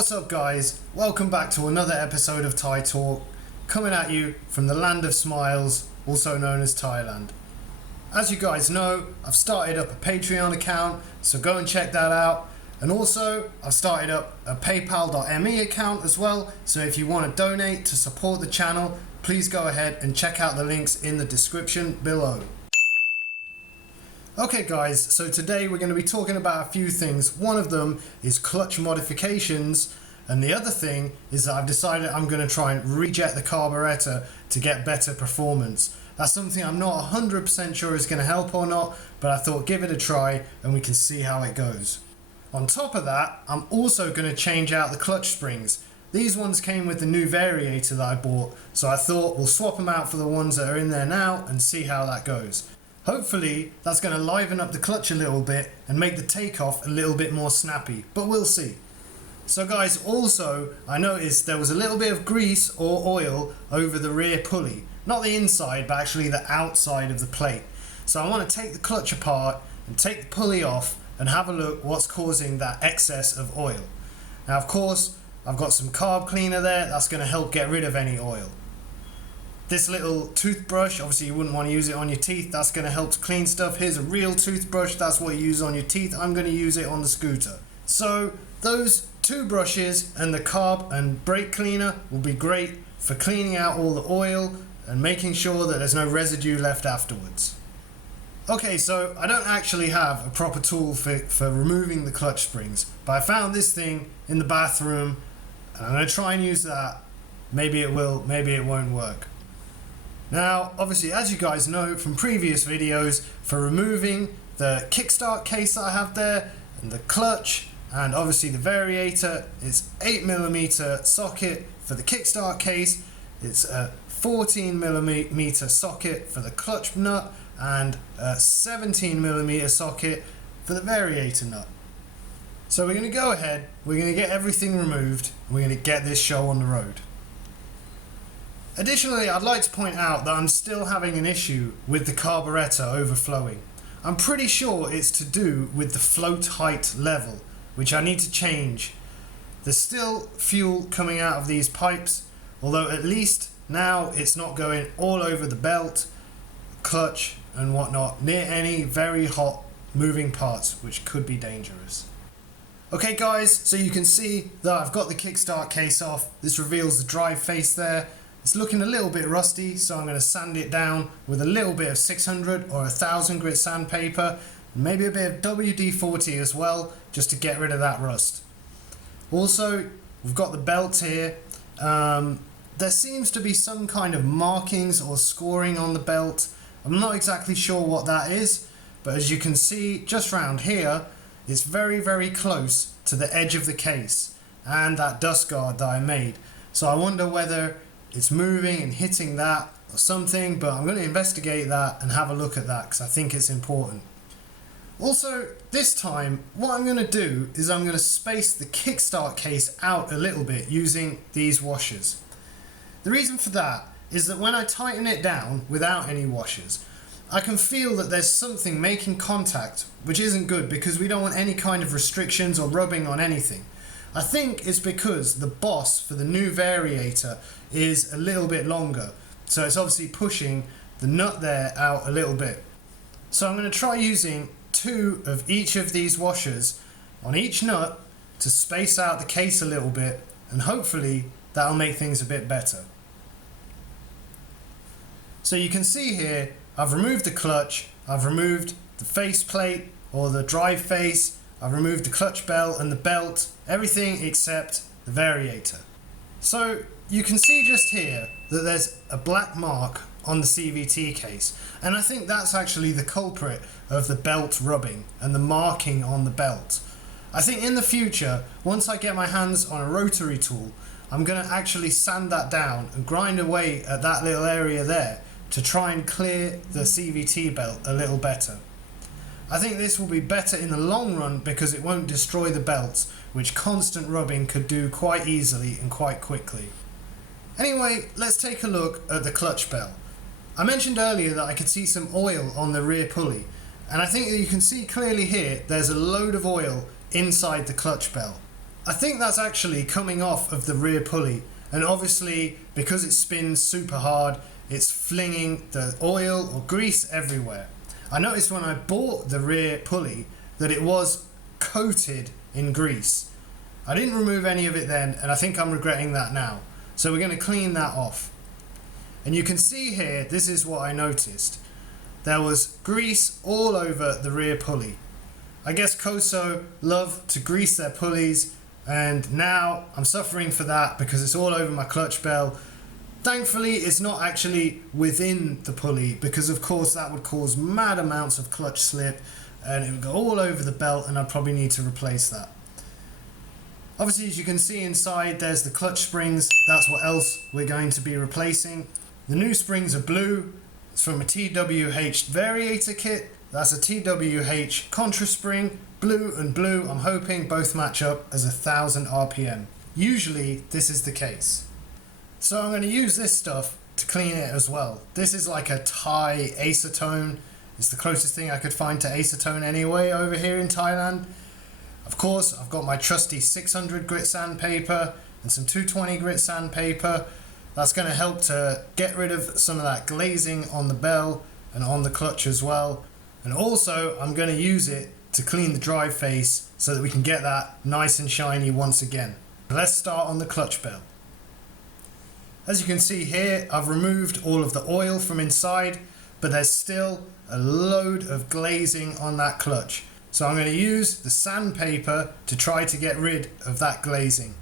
What's up guys, welcome back to another episode of Thai Talk, coming at you from the land of smiles, also known as Thailand. As you guys know, I've started up a Patreon account, so go and check that out. And also, I've started up a paypal.me account as well, so if you want to donate to support the channel, please go ahead and check out the links in the description below. Okay guys, so today we're going to be talking about a few things. One of them is clutch modifications, and the other thing is that I've decided I'm going to try and rejet the carburetor to get better performance. That's something I'm not 100% sure is going to help or not, but I thought give it a try and we can see how it goes. On top of that, I'm also going to change out the clutch springs. These ones came with the new variator that I bought, so I thought we'll swap them out for the ones that are in there now and see how that goes. Hopefully that's going to liven up the clutch a little bit and make the takeoff a little bit more snappy, but we'll see. So guys, also I noticed there was a little bit of grease or oil over the rear pulley. Not the inside, but actually the outside of the plate. So I want to take the clutch apart and take the pulley off and have a look what's causing that excess of oil. Now of course, I've got some carb cleaner there that's going to help get rid of any oil. This little toothbrush, obviously you wouldn't want to use it on your teeth, that's going to help to clean stuff. Here's a real toothbrush, that's what you use on your teeth. I'm going to use it on the scooter. So those two brushes and the carb and brake cleaner will be great for cleaning out all the oil and making sure that there's no residue left afterwards. Okay, so I don't actually have a proper tool for removing the clutch springs, but I found this thing in the bathroom and I'm going to try and use that. Maybe it will, maybe it won't work. Now, obviously, as you guys know from previous videos, for removing the kickstart case that I have there, and the clutch, and obviously the variator, it's 8mm socket for the kickstart case, it's a 14mm socket for the clutch nut, and a 17mm socket for the variator nut. So we're going to go ahead, we're going to get everything removed, and we're going to get this show on the road. Additionally, I'd like to point out that I'm still having an issue with the carburetor overflowing. I'm pretty sure it's to do with the float height level, which I need to change. There's still fuel coming out of these pipes, although at least now it's not going all over the belt, clutch and whatnot, near any very hot moving parts, which could be dangerous. Okay guys, so you can see that I've got the kickstart case off. This reveals the drive face there. It's looking a little bit rusty, so I'm going to sand it down with a little bit of 600 or 1000 grit sandpaper, and maybe a bit of WD-40 as well, just to get rid of that rust. Also, we've got the belt here. There seems to be some kind of markings or scoring on the belt. I'm not exactly sure what that is, but as you can see just round here, it's very, very close to the edge of the case and that dust guard that I made. So I wonder whether it's moving and hitting that or something, but I'm going to investigate that and have a look at that because I think it's important. Also, this time what I'm going to do is I'm going to space the kickstart case out a little bit using these washers. The reason for that is that when I tighten it down without any washers, I can feel that there's something making contact, which isn't good because we don't want any kind of restrictions or rubbing on anything. I think it's because the boss for the new variator is a little bit longer, so it's obviously pushing the nut there out a little bit. So I'm going to try using 2 of each of these washers on each nut to space out the case a little bit, and hopefully that'll make things a bit better. So you can see here I've removed the clutch, I've removed the face plate or the drive face, I've removed the clutch belt and the belt, everything except the variator. So you can see just here that there's a black mark on the CVT case, and I think that's actually the culprit of the belt rubbing and the marking on the belt. I think in the future, once I get my hands on a rotary tool, I'm going to actually sand that down and grind away at that little area there to try and clear the CVT belt a little better. I think this will be better in the long run because it won't destroy the belts, which constant rubbing could do quite easily and quite quickly. Anyway, let's take a look at the clutch bell. I mentioned earlier that I could see some oil on the rear pulley, and I think that you can see clearly here there's a load of oil inside the clutch bell. I think that's actually coming off of the rear pulley, and obviously because it spins super hard, it's flinging the oil or grease everywhere. I noticed when I bought the rear pulley that it was coated in grease. I didn't remove any of it then, and I think I'm regretting that now. So we're going to clean that off. And you can see here, this is what I noticed. There was grease all over the rear pulley. I guess Koso love to grease their pulleys, and now I'm suffering for that because it's all over my clutch bell. Thankfully, it's not actually within the pulley, because of course that would cause mad amounts of clutch slip and it would go all over the belt, and I'd probably need to replace that. Obviously, as you can see inside, there's the clutch springs. That's what else we're going to be replacing. The new springs are blue. It's from a TWH variator kit. That's a TWH contra spring. Blue and blue, I'm hoping both match up as 1000 RPM. Usually this is the case. So I'm going to use this stuff to clean it as well. This is like a Thai acetone. It's the closest thing I could find to acetone anyway over here in Thailand. Of course, I've got my trusty 600 grit sandpaper and some 220 grit sandpaper. That's going to help to get rid of some of that glazing on the bell and on the clutch as well. And also, I'm going to use it to clean the drive face so that we can get that nice and shiny once again. Let's start on the clutch bell. As you can see here, I've removed all of the oil from inside, but there's still a load of glazing on that clutch. So I'm going to use the sandpaper to try to get rid of that glazing.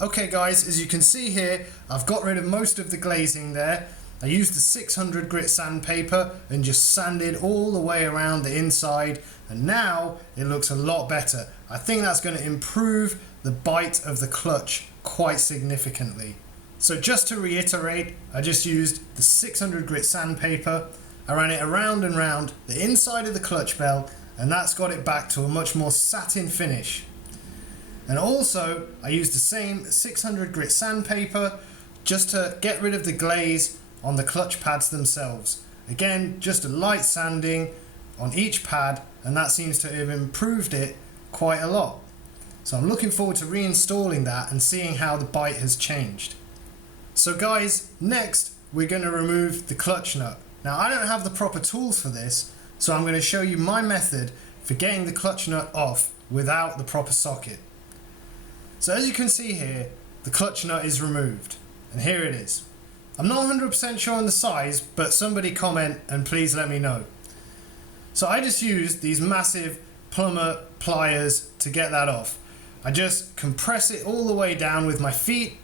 Okay guys, as you can see here, I've got rid of most of the glazing there. I used the 600 grit sandpaper and just sanded all the way around the inside, and now it looks a lot better. I think that's going to improve the bite of the clutch quite significantly. So just to reiterate, I just used the 600 grit sandpaper. I ran it around and round the inside of the clutch bell, and that's got it back to a much more satin finish. And also I used the same 600 grit sandpaper just to get rid of the glaze on the clutch pads themselves. Again, just a light sanding on each pad, and that seems to have improved it quite a lot. So I'm looking forward to reinstalling that and seeing how the bite has changed. So guys, next we're going to remove the clutch nut. Now I don't have the proper tools for this, so I'm going to show you my method for getting the clutch nut off without the proper socket. So as you can see here, the clutch nut is removed, and here it is. I'm not 100% sure on the size, but somebody comment and please let me know. So I just used these massive plumber pliers to get that off. I just compress it all the way down with my feet,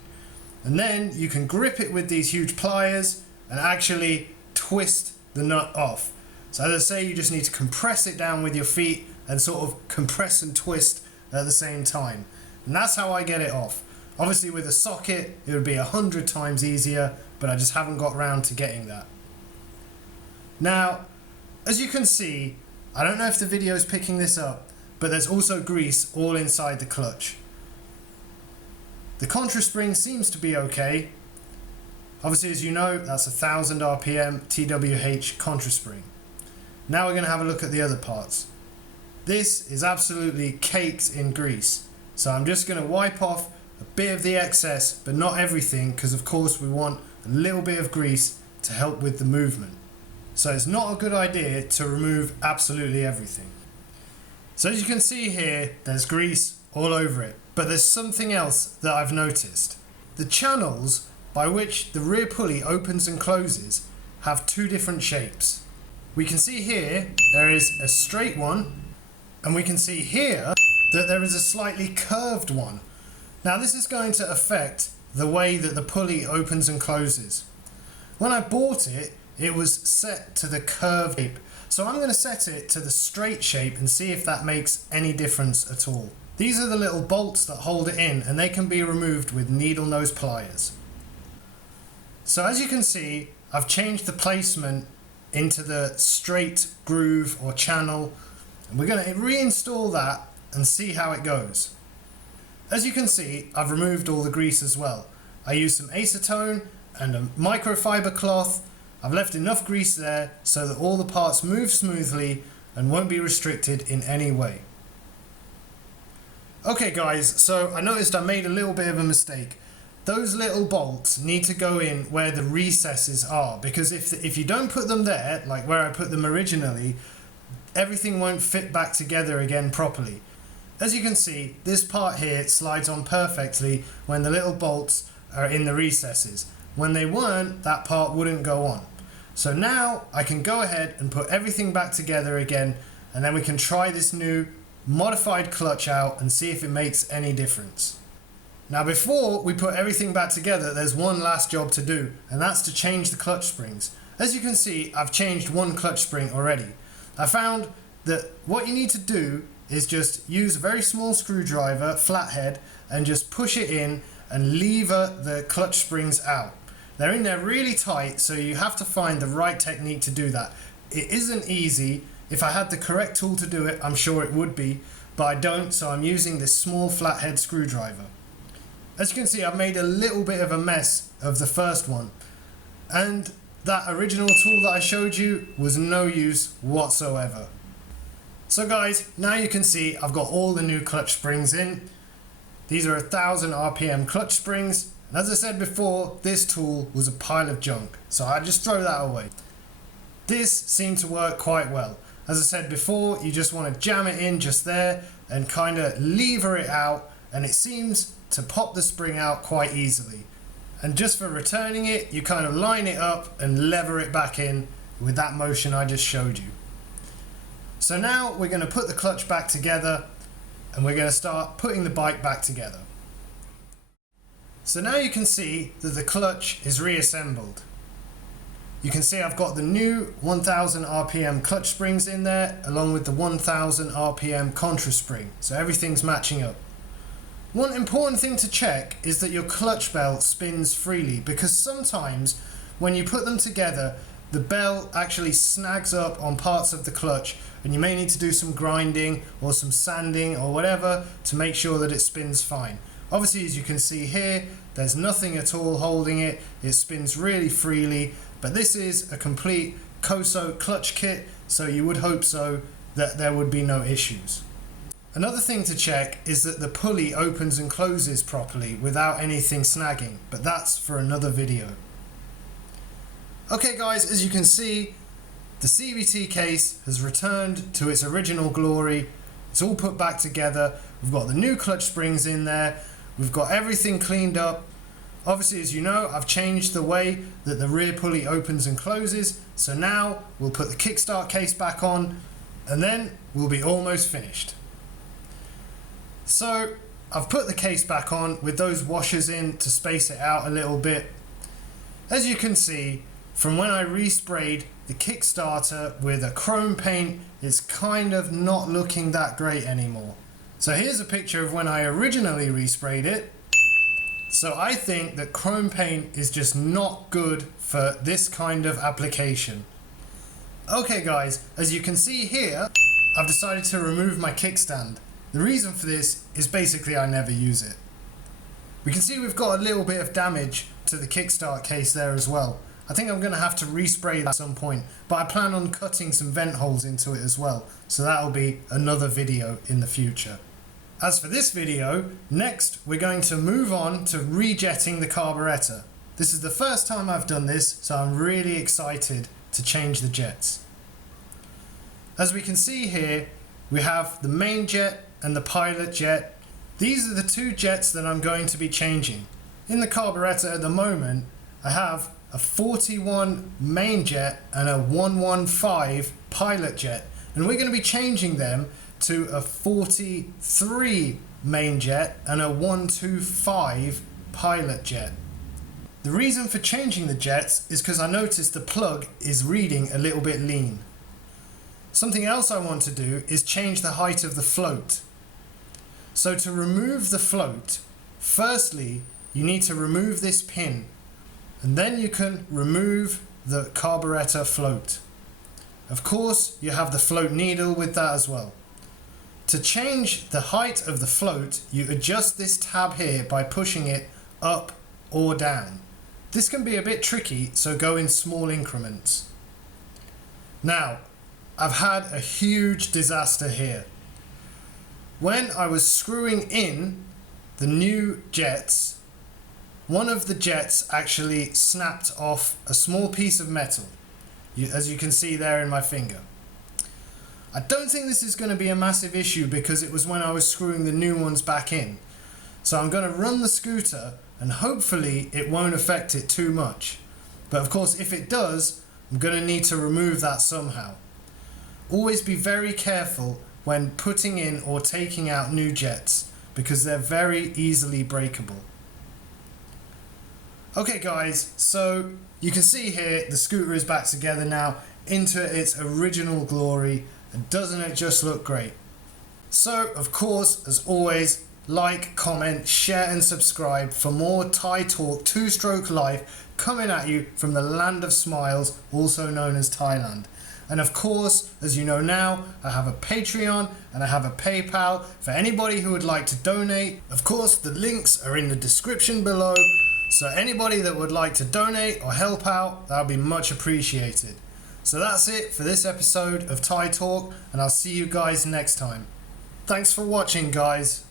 and then you can grip it with these huge pliers and actually twist the nut off. So as I say, you just need to compress it down with your feet and sort of compress and twist at the same time. And that's how I get it off. Obviously with a socket it would be 100 times easier, but I just haven't got round to getting that. Now, as you can see, I don't know if the video is picking this up, but there's also grease all inside the clutch. The contra spring seems to be okay. Obviously, as you know, that's 1000 RPM TWH contra spring. Now we're going to have a look at the other parts. This is absolutely caked in grease. So I'm just going to wipe off a bit of the excess, but not everything, because of course we want a little bit of grease to help with the movement. So it's not a good idea to remove absolutely everything. So as you can see here, there's grease all over it. But there's something else that I've noticed. The channels by which the rear pulley opens and closes have two different shapes. We can see here there is a straight one, and we can see here that there is a slightly curved one. Now this is going to affect the way that the pulley opens and closes. When I bought it, it was set to the curved shape. So I'm going to set it to the straight shape and see if that makes any difference at all. These are the little bolts that hold it in, and they can be removed with needle nose pliers. So as you can see, I've changed the placement into the straight groove or channel, and we're going to reinstall that and see how it goes. As you can see, I've removed all the grease as well. I used some acetone and a microfiber cloth. I've left enough grease there so that all the parts move smoothly and won't be restricted in any way. Okay guys, so I noticed I made a little bit of a mistake. Those little bolts need to go in where the recesses are, because if you don't put them there, like where I put them originally, everything won't fit back together again properly. As you can see, this part here slides on perfectly when the little bolts are in the recesses. When they weren't, that part wouldn't go on. So now I can go ahead and put everything back together again, and then we can try this new modified clutch out and see if it makes any difference. Now before we put everything back together, there's one last job to do, and that's to change the clutch springs. As you can see, I've changed one clutch spring already. I found that what you need to do is just use a very small screwdriver, flathead, and just push it in and lever the clutch springs out. They're in there really tight, so you have to find the right technique to do that. It isn't easy. If I had the correct tool to do it, I'm sure it would be, but I don't, so I'm using this small flathead screwdriver. As you can see, I've made a little bit of a mess of the first one, and that original tool that I showed you was no use whatsoever. So guys, now you can see I've got all the new clutch springs in. These are 1000 RPM clutch springs, and as I said before, this tool was a pile of junk, so I just throw that away. This seemed to work quite well. As I said before, you just want to jam it in just there and kind of lever it out, and it seems to pop the spring out quite easily. And just for returning it, you kind of line it up and lever it back in with that motion I just showed you. So now we're going to put the clutch back together, and we're going to start putting the bike back together. So now you can see that the clutch is reassembled. You can see I've got the new 1000 RPM clutch springs in there, along with the 1000 RPM contra spring, so everything's matching up. One important thing to check is that your clutch belt spins freely, because sometimes when you put them together, the belt actually snags up on parts of the clutch, and you may need to do some grinding or some sanding or whatever to make sure that it spins fine. Obviously, as you can see here, there's nothing at all holding it. It spins really freely, but this is a complete Koso clutch kit, so you would hope so that there would be no issues. Another thing to check is that the pulley opens and closes properly without anything snagging, but that's for another video. Okay guys, as you can see, the CVT case has returned to its original glory. It's all put back together. We've got the new clutch springs in there. We've got everything cleaned up. Obviously, as you know, I've changed the way that the rear pulley opens and closes. So now we'll put the kickstart case back on, and then we'll be almost finished. So I've put the case back on with those washers in to space it out a little bit. As you can see, from when I resprayed the Kickstarter with a chrome paint, it's kind of not looking that great anymore. So here's a picture of when I originally resprayed it. So I think that chrome paint is just not good for this kind of application. Okay guys, as you can see here, I've decided to remove my kickstand. The reason for this is basically I never use it. We can see we've got a little bit of damage to the kickstart case there as well. I think I'm going to have to respray that at some point, but I plan on cutting some vent holes into it as well, so that'll be another video in the future. As for this video, next we're going to move on to rejetting the carburetor. This is the first time I've done this, so I'm really excited to change the jets. As we can see here, we have the main jet and the pilot jet. These are the two jets that I'm going to be changing. In the carburetor at the moment, I have a 41 main jet and a 115 pilot jet, and we're going to be changing them to a 43 main jet and a 125 pilot jet. The reason for changing the jets is because I noticed the plug is reading a little bit lean. Something else I want to do is change the height of the float. So to remove the float, firstly you need to remove this pin, and then you can remove the carburetor float. Of course, you have the float needle with that as well. To change the height of the float, you adjust this tab here by pushing it up or down. This can be a bit tricky, so go in small increments. Now, I've had a huge disaster here. When I was screwing in the new jets, one of the jets actually snapped off a small piece of metal, as you can see there in my finger. I don't think this is going to be a massive issue because it was when I was screwing the new ones back in. So I'm going to run the scooter and hopefully it won't affect it too much. But of course, if it does, I'm going to need to remove that somehow. Always be very careful when putting in or taking out new jets because they're very easily breakable. Okay guys, so you can see here the scooter is back together now into its original glory, and doesn't it just look great? So of course, as always, like, comment, share and subscribe for more Thai Talk two-stroke life coming at you from the land of smiles, also known as Thailand. And of course, as you know now, I have a Patreon and I have a PayPal for anybody who would like to donate. Of course, the links are in the description below, so anybody that would like to donate or help out, that would be much appreciated. So that's it for this episode of Thai Talk, and I'll see you guys next time. Thanks for watching, guys.